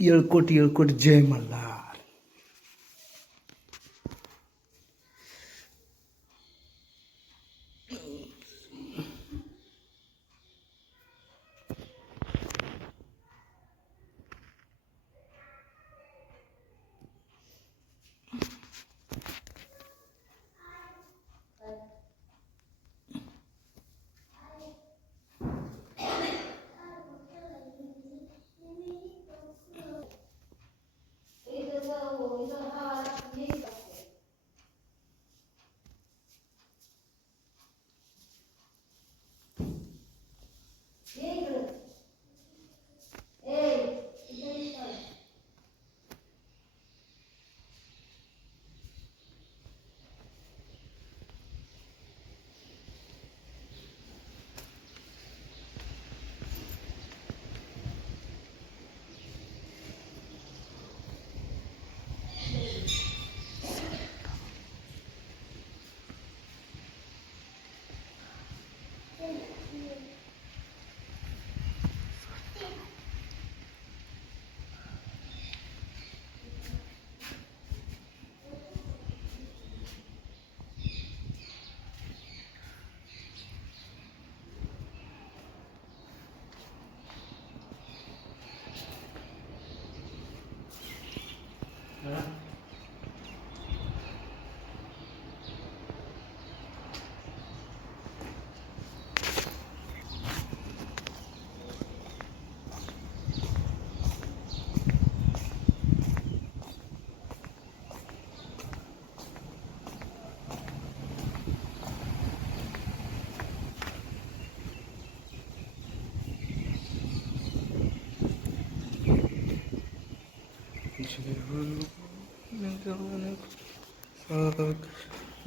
ಏಳು ಕೋಟಿ ಏಳು ಕೋಟಿ ಜಯ ಮಲ್ಲ the heart.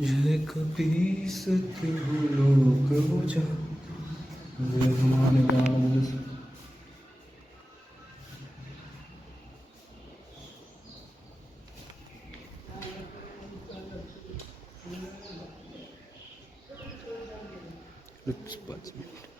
जय कभी सत्य हो लोक हो जा जय हनुमान ज्ञान पाच मिनिट